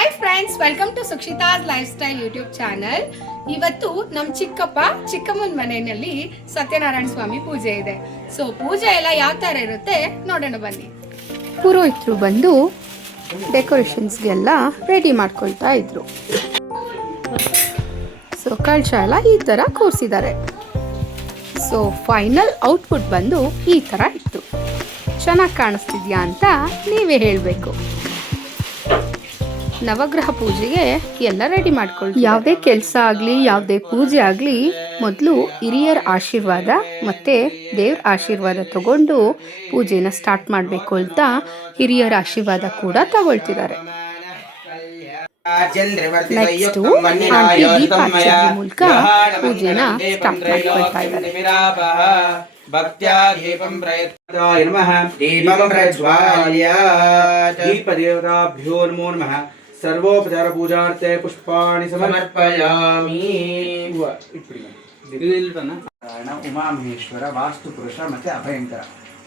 Hi friends, welcome to ಸುಕ್ಷಿತಾಸ್ lifestyle YouTube channel. ಇವತ್ತು ನಮ್ಮ ಚಿಕ್ಕಮ್ಮನ ಮನೆಯಲ್ಲಿ ಸತ್ಯನಾರಾಯಣ ಸ್ವಾಮಿ ಪೂಜೆ ಇದೆ. ಸೊ ಪೂಜೆ ಎಲ್ಲ ಯಾವ ಥರ ಇರುತ್ತೆ ನೋಡೋಣ ಬನ್ನಿ. ಪುರೋಹಿತರು ಬಂದು ಡೆಕೋರೇಷನ್ಸ್ಗೆಲ್ಲ ರೆಡಿ ಮಾಡ್ಕೊಳ್ತಾ ಇದ್ರು. ಸೊ ಕಳಶ ಎಲ್ಲ ಈ ಥರ ಕೂರಿಸಿದ್ದಾರೆ. ಸೊ ಫೈನಲ್ ಔಟ್ಪುಟ್ ಬಂದು ಈ ಥರ ಇತ್ತು. ಚೆನ್ನಾಗಿ ಕಾಣಿಸ್ತಿದ್ಯಾ ಅಂತ ನೀವೇ ಹೇಳಬೇಕು. ನವಗ್ರಹ ಪೂಜೆಗೆ ಎಲ್ಲ ರೆಡಿ ಮಾಡ್ಕೊಳ್ಳಿ. ಯಾವುದೇ ಕೆಲಸ ಆಗಲಿ, ಯಾವುದೇ ಪೂಜೆ ಆಗಲಿ, ಮೊದಲು ಹಿರಿಯರ ಆಶೀರ್ವಾದ ಮತ್ತು ದೇವ್ರ ಆಶೀರ್ವಾದ ತಗೊಂಡು ಪೂಜೆನ ಸ್ಟಾರ್ಟ್ ಮಾಡಬೇಕು ಅಂತ ಹಿರಿಯರ ಆಶೀರ್ವಾದ ಕೂಡ ತಗೊಳ್ತಿದ್ದಾರೆ. ನೆಕ್ಸ್ಟು ಆಂಟಿ ದೀಪ ಹಚ್ಚೋದ್ರ ಮೂಲಕ ಪೂಜೆನ ಸ್ಟಾರ್ಟ್ ಮಾಡ್ಕೊಳ್ತಾ ಇದ್ದಾರೆ. ಭಕ್ತ್ಯಾ ದೀಪಂ ಪ್ರಯತ್ನಾಯ ನಮಃ. ದೀಪಂ ಪ್ರಜ್ವಾಲ್ಯ ದೀಪದೇವತಾಭ್ಯೋ ನಮೋ ನಮಃ. ಸರ್ವೋಪಚಾರ ಪೂಜಾರ್ಥೆ ಪುಷ್ಪಾಣಿ ಸಮರ್ಪಯಾಮಿ. ಉಮಾಮಹೇಶ್ವರ, ವಾಸ್ತು ಪುರುಷ ಮತ್ತು ಅಭಯಂಕರ,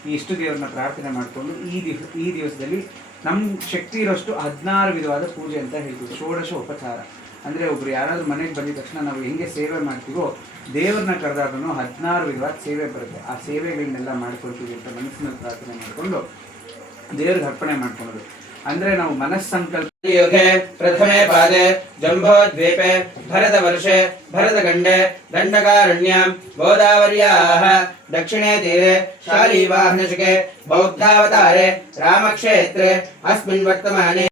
ಈ ಇಷ್ಟು ದೇವರನ್ನ ಪ್ರಾರ್ಥನೆ ಮಾಡಿಕೊಂಡು ಈ ದಿವಸದಲ್ಲಿ ನಮ್ಮ ಶಕ್ತಿ ಇರೋಷ್ಟು 16 ವಿಧವಾದ ಪೂಜೆ ಅಂತ ಹೇಳ್ತೀವಿ. ಷೋಡಶ ಉಪಚಾರ ಅಂದರೆ ಒಬ್ರು ಯಾರಾದರೂ ಮನೆಗೆ ಬಂದಿದ ತಕ್ಷಣ ನಾವು ಹೆಂಗೆ ಸೇವೆ ಮಾಡ್ತೀವೋ ದೇವ್ರನ್ನ ಕರೆದಾಗೂ 16 ವಿಧವಾದ ಸೇವೆ ಬರುತ್ತೆ. ಆ ಸೇವೆಗಳನ್ನೆಲ್ಲ ಮಾಡ್ಕೊಳ್ತೀವಿ ಅಂತ ಮನಸ್ಸಿನಲ್ಲಿ ಪ್ರಾರ್ಥನೆ ಮಾಡಿಕೊಂಡು ದೇವ್ರಿಗೆ ಅರ್ಪಣೆ ಮಾಡ್ಕೊಳ್ಳೋದು. ಅಂದ್ರೆ ನಾವು ಮನಸ್ಸಂಕಲ್ಪ ಯೋಗೆ ಪ್ರಥಮೆ ಪಾದೆ ಜಂಬೋದ್ವೀಪೆ ಭರತವರ್ಷೆ ಭರತಖಂಡೆ ದಂಡಕಾರಣ್ಯಾಂ ಗೋದಾವರ್ಯಾಃ ದಕ್ಷಿಣೇ ತೀರೆ ಶಾಲಿವಾಹನಶಕೆ ಬೌದ್ಧಾವತಾರೆ ರಾಮಕ್ಷೇತ್ರೆ ಅಸ್ಮಿನ್ ವರ್ತಮಾನೆ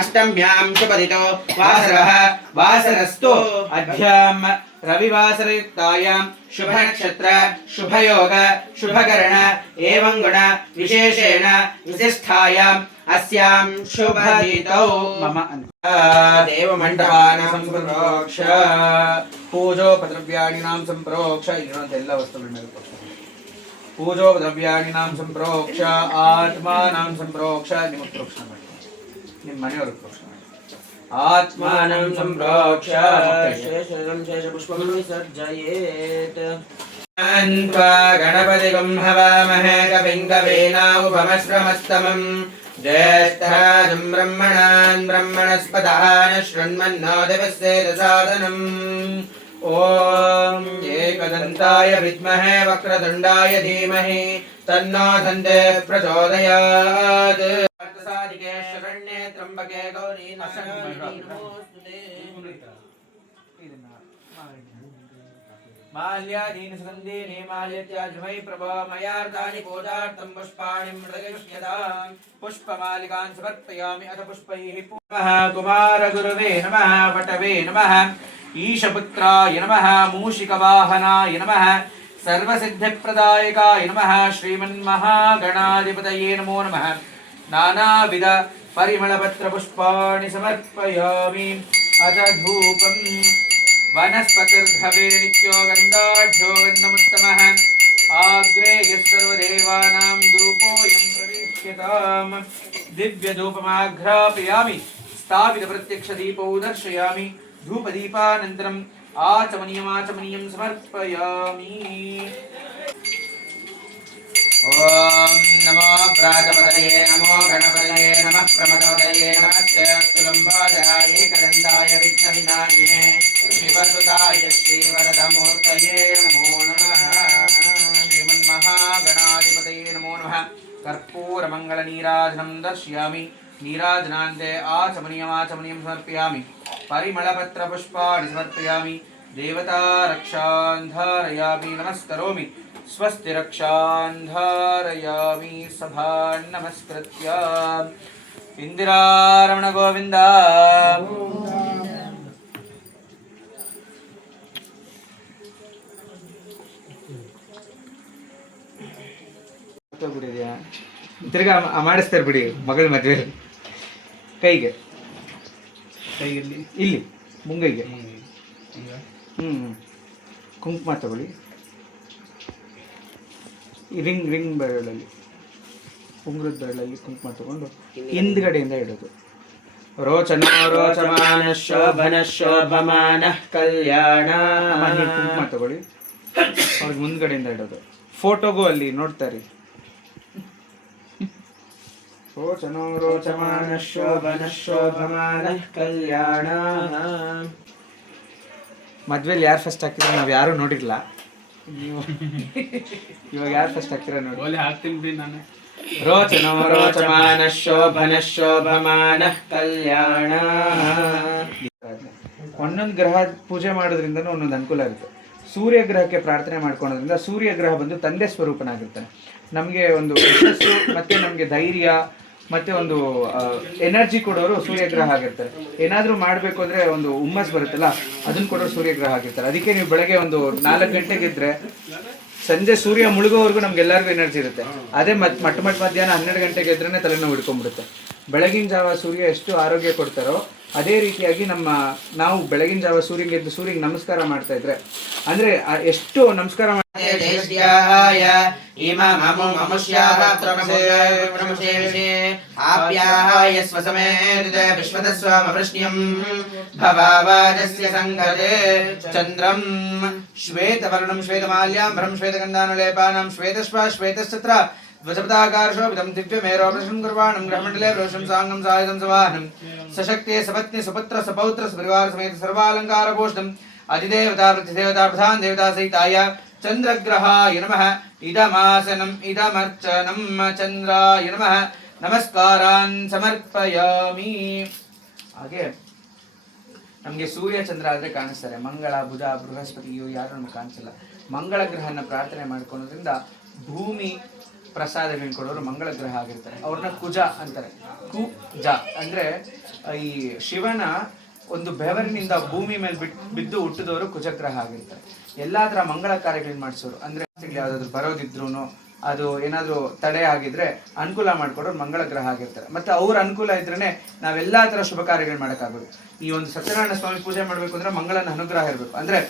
ಅಷ್ಟಮ್ಯಾಂ ಶುಭದಿತೋ ವಾಸರಃ ವಾಸರಸ್ತು ಅಧ್ಯಾಂ ರವಿವಾಸರಯುಕ್ತಾಯಾಂ ಶುಭ ನಕ್ಷತ್ರ ಶುಭಯೋಗ ಶುಭಕರಣ ಏವಂ ಗುಣ ವಿಶೇಷೇಣ ವಿಶಿಷ್ಟಾಯಾಂ ಅಸ್ಯಾಂ ಶುಭದಿತೌ ಮಮ ದೇವಮಂಟಪಾನಾಂ ಸಂಪ್ರೋಕ್ಷ ಪೂಜೋಪದ್ರವ್ಯಾಣಿನಾಂ ಸಂಪ್ರೋಕ್ಷ. ಇಲ್ಲಿರುವಂಥ ವಸ್ತುಗಳನ್ನ ಪೂಜೋಪದ್ರವ್ಯಾಣಿನಾಂ ಸಂಪ್ರೋಕ್ಷ ಆತ್ಮಾನಾಂ ಸಂಪ್ರೋಕ್ಷ. ನಿಮಗೆ ಪ್ರೋಕ್ಷಣ ಮಾಡಿ, ನಿಮ್ಮ ಮನೆಯವ್ರಿಗೆ ಪ್ರೋಕ್ಷಣ ಮಾಡಿ. ಆತ್ಮಾನಂ ಸಂಪ್ರೋಕ್ಷ ಶೇಷಂ ಶೇಷಪುಷ್ಪಂ ವಿಸರ್ಜಯೇತ್. ಗಣಪತಿಗಂ ಹವಾಮಹೇ ಕವಿಂ ಕವೀನಾಮುಪಮಶ್ರಮಸ್ತಮಂ ಜ್ಯೇಷ್ಠರಾಜಂ ಬ್ರಹ್ಮಣಾನ್ ಬ್ರಹ್ಮಣಸ್ಪದಾನ ಶೃಣ್ವನ್ನೋ ದಿವಸ್ಯೇತ ಸಾಧನಂ. ಓಂ ಏಕದಂತಾಯ ವಿದ್ಮಹೇ ವಕ್ರತುಂಡಾಯ ಧೀಮಹಿ ತನ್ನೋ ದಂತೆ ಪ್ರಚೋದಯಾತ್. ಸಾಧಿಕೆ ಶರಣ್ಯೇ ತ್ರ್ಯಂಬಕೆ ಗೌರಿ ನಮೋಸ್ತುತೇ. ಮಾಲ್ಯಾದೀನ ಸುಗಂಧೀನಿ ಮಾಲ್ಯತ್ಯಾಜ್ಮೈ ಪ್ರಭೋ ಮಯಾರ್ಧಾನಿ ಪೂಜಾರ್ಥಂ ಪುಷ್ಪಾಣಿ ಮೃಗಯುಷ್ಯತಾಂ ಪುಷ್ಪಮಾಲಿಕಾನ್ ಸಮರ್ಪಯಾಮಿ. ಅಥ ಪುಷ್ಪೈಃ ನಮಃ ಕುಮಾರ ಗುರುವೇ ನಮಃ ವಟವೇ ನಮಃ ಈಶಪುತ್ರಾಯ ನಮಃ ಮೂಷಿಕವಾಹನಾಯ ನಮಃ ಸರ್ವಸಿದ್ಧಿಪ್ರದಾಯಕಾಯ ನಮಃ ಶ್ರೀಮನ್ಮಹಾಗಣಾಧಿಪತಯೇ ನಮೋ ನಮಃ. ನಾನಾವಿಧ ಪರಿಮಳಪತ್ರ ಪುಷ್ಪಾಣಿ ಸಮರ್ಪಯಾಮಿ. ಅಥ ಧೂಪಂ ವನಸ್ಪತಿರ್ಧವೇ ನಿತ್ಯೋ ಗಂಧಾಢ್ಯೋ ಗಂಧಮುತ್ತಮಃ ಆಗ್ರೇ ಯಸ್ಸರ್ವದೇವಾನಾಂ ಧೂಪೋಯಂ ಪ್ರವೇಶ್ಯತಾಂ. ದಿವ್ಯಧೂಪಮಾಘ್ರಾಪಯಾಮಿ ಸ್ಥಾಪಿತ ಪ್ರತ್ಯಕ್ಷ ದೀಪೌ ದರ್ಶಯಾಮಿ. ಧೂಪದೀಪಾನಂತರಂ ಆಚಮನೀಯಂ ಸಮರ್ಪಯಾಮಿ. ಓಂ ನಮೋ ಪ್ರಾಜಪತಯೇ ನಮೋ ಗಣಪತಯೇ ನಮಃ ಪ್ರಮದಪತಯೇ ನಮಸ್ತೆಸ್ತುಲಂಬಾದಾಯ ಏಕದಂತಾಯ ವಿಘ್ನವಿನಾಶಿನೇ ಶಿವಸುತಾಯ ಶ್ರೀವರದಮೂರ್ತಯೇ ನಮೋ ನಮಃ. ಶ್ರೀಮನ್ಮಹಾಗಣಾಧಿಪತಯೇ ನಮೋ ನಮಃ. ಕರ್ಪೂರಮಂಗಳನೀರಾಜನಂ ದರ್ಶಯಾಮಿ. ನೀರಾಜನಾಂತೆ ಆಚಮನೀಯಂ ಸಮರ್ಪಯಾಮಿ. ಪರಿಮಳಪತ್ರಪುಷ್ಪಾಣಿ ಸಮರ್ಪಯಾಮಿ. ದೇವತಾ ರಕ್ಷಾನ್ ಧಾರಯಾಮಿ ನಮಸ್ಕರೋಮಿ. ಸ್ವಸ್ತಿ ರಕ್ಷಾನ್ ಧಾರಯಾಮಿ ಸಭಾನ್ ನಮಸ್ಕೃತ್ಯ. ಇಂದಿರಾರಮಣ ಗೋವಿಂದ. ತಿರ್ಗಾ ಮಾಡಿಸ್ತಾರೆ ಬಿಡಿ ಮಗಳ ಮದುವೆ. ಕೈಗೆ ಇಲ್ಲಿ ಮುಂಗೈಗೆ ಕುಂಕುಮ ತಗೊಳ್ಳಿ. ರಿಂಗ್ ಬೆರಳಲ್ಲಿ ಉಂಗುರದ ಬೆರಳಲ್ಲಿ ಕುಂಕುಮ ತಗೊಂಡು ಹಿಂದ್ಗಡೆಯಿಂದ ಇಡೋದು. ರೋಚನೋ ರೋಚಮಾನ ಶೋಭನ ಶೋಭಮಾನ ಕಲ್ಯಾಣ. ಕುಂಕುಮ ತಗೊಳ್ಳಿ, ಅವ್ರಿಗೆ ಮುಂದ್ಗಡೆಯಿಂದ ಇಡೋದು. ಫೋಟೋಗೂ ಅಲ್ಲಿ ನೋಡ್ತಾರೆ. ಶೋಚನೋ ರೋಚಮಾನ ಶೋಭನ ಶೋಭಮಾನ ಕಲ್ಯಾಣ. ಮದ್ವೆಲಿ ಯಾರು ಫಸ್ಟ್ ಆಗ್ತೀರ ನಾವು ಯಾರು ನೋಡಿರ್ಲ. ನೀವು ಇವಾಗ ಯಾರು ಫಸ್ಟ್ ಆಗ್ತೀರಾ ನೋಡಿ. ಹಾಕ್ತೀನಿ ನಾನು. ರೋಚನೋ ರೋಚಮಾನ ಶೋಭನ ಶೋಭಮಾನ ಕಲ್ಯಾಣ. ಒಂದೊಂದು ಗ್ರಹ ಪೂಜೆ ಮಾಡೋದ್ರಿಂದ ಒಂದೊಂದು ಅನುಕೂಲ ಇರುತ್ತೆ. ಸೂರ್ಯ ಗ್ರಹಕ್ಕೆ ಪ್ರಾರ್ಥನೆ ಮಾಡ್ಕೊಳೋದ್ರಿಂದ ಸೂರ್ಯ ಗ್ರಹ ಬಂದು ತಂದೆ ಸ್ವರೂಪನಾಗಿರ್ತಾನೆ. ನಮಗೆ ಒಂದು ಯಶಸ್ಸು ಮತ್ತೆ ನಮಗೆ ಧೈರ್ಯ ಮತ್ತೆ ಒಂದು ಎನರ್ಜಿ ಕೊಡೋರು ಸೂರ್ಯಗ್ರಹ ಆಗಿರ್ತಾರೆ. ಏನಾದರೂ ಮಾಡಬೇಕು ಅಂದರೆ ಒಂದು ಹುಮ್ಮಸ್ ಬರುತ್ತಲ್ಲ, ಅದನ್ನು ಕೊಡೋರು ಸೂರ್ಯಗ್ರಹ ಆಗಿರ್ತಾರೆ. ಅದಕ್ಕೆ ನೀವು ಬೆಳಗ್ಗೆ ಒಂದು 4 ಗಂಟೆಗೆ ಇದ್ದರೆ ಸಂಜೆ ಸೂರ್ಯ ಮುಳುಗೋವರೆಗೂ ನಮ್ಗೆಲ್ಲರಿಗೂ ಎನರ್ಜಿ ಇರುತ್ತೆ. ಅದೇ ಮಧ್ಯಾಹ್ನ 12 ಗಂಟೆಗೆ ಇದ್ರೇ ತಲೆನೋವು ಹಿಡ್ಕೊಂಡ್ಬಿಡುತ್ತೆ. ಬೆಳಗಿನ ಜಾವ ಸೂರ್ಯ ಎಷ್ಟು ಆರೋಗ್ಯ ಕೊಡ್ತಾರೋ ಅದೇ ರೀತಿಯಾಗಿ ನಾವು ಬೆಳಗಿನ ಜಾವ ಸೂರ್ಯಗೆ ನಮಸ್ಕಾರ ಮಾಡ್ತಾ ಇದ್ರೆ ಅಂದ್ರೆ ಎಷ್ಟು ನಮಸ್ಕಾರ ಚಂದ್ರಂ ಶ್ವೇತವರ್ಣಂ ಶ್ವೇತಮಾಲ್ಯಾಂ ಭ್ರಂ ಶ್ವೇತಗಂಧಾನುಲೇಪಾನಾಂ ಶ್ವೇತಶ್ವ ಶ್ವೇತಶ್ಚತ್ರ ಧ್ವಜಪದಾಕಾರ್ಷೋ ವಿಧಂ ದಿವ್ಯಮೇರೋಪೃಷಂ ಕುರ್ವಾಣಂ ಗ್ರಹಮಂಡಲೆ ಪ್ರವೇಶಂ ಸಾಂಗಂ ಸಾಯುಧಂ ಸವಾಹನಂ ಸಶಕ್ತಿಯ ಸಪತ್ನಿ ಸುಪುತ್ರ ಸಪೌತ್ರ ಸಪರಿವಾರ ಸಮೇತ ಸರ್ವಾಲಂಕಾರ ಭೂಷಣಂ ಅಧಿದೇವತಾ ಪ್ರತಿದೇವತಾ ಪ್ರಧಾನ ದೇವತಾ ಸಹಿತಾಯ ಚಂದ್ರಗ್ರಹಾಯ ನಮಃ ಇದಮಾಸನಂ ಇದಮರ್ಚನಂ ಚಂದ್ರಾಯ ನಮಃ ನಮಸ್ಕಾರಾನ್ ಸಮರ್ಪಯಾಮಿ. ಹಾಗೆ ನಮಗೆ ಸೂರ್ಯ ಚಂದ್ರ ಆದರೆ ಕಾಣಿಸ್ತಾರೆ. ಮಂಗಳ ಬುಧ ಬೃಹಸ್ಪತಿ ಇವು ಯಾರು ನಮ್ಗೆ ಕಾಣಿಸಲ್ಲ. ಮಂಗಳ ಗ್ರಹನ ಪ್ರಾರ್ಥನೆ ಮಾಡ್ಕೊಳೋದ್ರಿಂದ ಭೂಮಿ ಪ್ರಸಾದಗಳನ್ನ ಕೊಡೋರು ಮಂಗಳ ಗ್ರಹ ಆಗಿರ್ತಾರೆ. ಅವ್ರನ್ನ ಕುಜ ಅಂತಾರೆ. ಕುಜ ಅಂದ್ರೆ ಈ ಶಿವನ ಒಂದು ಬೆವರಿನಿಂದ ಭೂಮಿ ಮೇಲೆ ಬಿದ್ದು ಹುಟ್ಟಿದವರು ಕುಜಗ್ರಹ ಆಗಿರ್ತಾರೆ. ಎಲ್ಲಾ ತರ ಮಂಗಳ ಕಾರ್ಯಗಳನ್ನ ಮಾಡಿಸೋರು. ಅಂದ್ರೆ ಯಾವ್ದಾದ್ರು ಬರೋದಿದ್ರು ಅದು ಏನಾದ್ರು ತಡೆ ಆಗಿದ್ರೆ ಅನುಕೂಲ ಮಾಡ್ಕೊಡೋರು ಮಂಗಳ ಗ್ರಹ ಆಗಿರ್ತಾರೆ. ಮತ್ತೆ ಅವ್ರ ಅನುಕೂಲ ಇದ್ರೇನೆ ನಾವೆಲ್ಲಾ ತರ ಶುಭ ಕಾರ್ಯಗಳು ಮಾಡೋಕ್ಕಾಗೋದು. ಈ ಒಂದು ಸತ್ಯನಾರಾಯಣ ಸ್ವಾಮಿ ಪೂಜೆ ಮಾಡ್ಬೇಕು ಅಂದ್ರೆ ಮಂಗಳನ ಅನುಗ್ರಹ ಇರಬೇಕು. ಅಂದ್ರೆ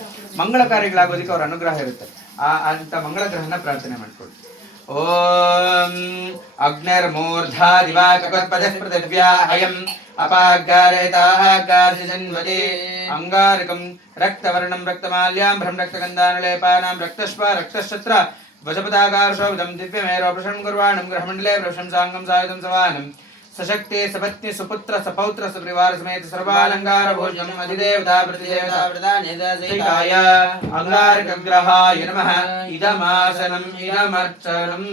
ಮಂಗಳ ಕಾರ್ಯಗಳಾಗೋದಕ್ಕೆ ಅವ್ರ ಅನುಗ್ರಹ ಇರುತ್ತೆ. ಅಂತ ಮಂಗಳ ಗ್ರಹನ ಪ್ರಾರ್ಥನೆ ಮಾಡ್ಕೊಳ್ಳಿ. ಓಂ ಅಗ್ನಿರ್ಮೂರ್ಧಾ ದಿವಾಕಪದಃ ಪೃಥಿವ್ಯಾ ಅಯಂ ಅಪಾಗಾರೇತಾಃ ಗಾರ್ಜಿಜನ್ವತಿ ಅಂಗಾರಕಂ ರಕ್ತವರ್ಣಂ ರಕ್ತಮಾಲ್ಯಾಂ ಭ್ರಂ ರಕ್ತಗಂಧಾನುಲೇಪಾನಾಂ ರಕ್ತಶ್ವ ರಕ್ತಶ್ಚತ್ರ ಧ್ವಜಪದಾಕಾರ್ಷೋ ವಿಧಂ ದಿವ್ಯಮೇರೋಪೃಷಂ ಕುರ್ವಾಣಂ ಗ್ರಹಮಂಡಲೆ ಪ್ರವೇಶಂ ಸಾಂಗಂ ಸಾಯುಧಂ ಸವಾಹನಂ ಸಶಕ್ತಿ ಸಪತ್ನಿ ಸುಪುತ್ರ ಸಪೌತ್ರ ಸಪರಿವಾರ ಸಮೇತ ಸರ್ವಾಲಂಕಾರ ಭೋಜನಂ ಅಧಿದೇವತಾ ಪ್ರತಿದೇವತಾ ಪ್ರಧಾನೇದಾಯ ಅಂಗಾರಕಗ್ರಹಾಯ ನಮಃ ಇದಮಾಸನಂ ಇದಮರ್ಚನಂ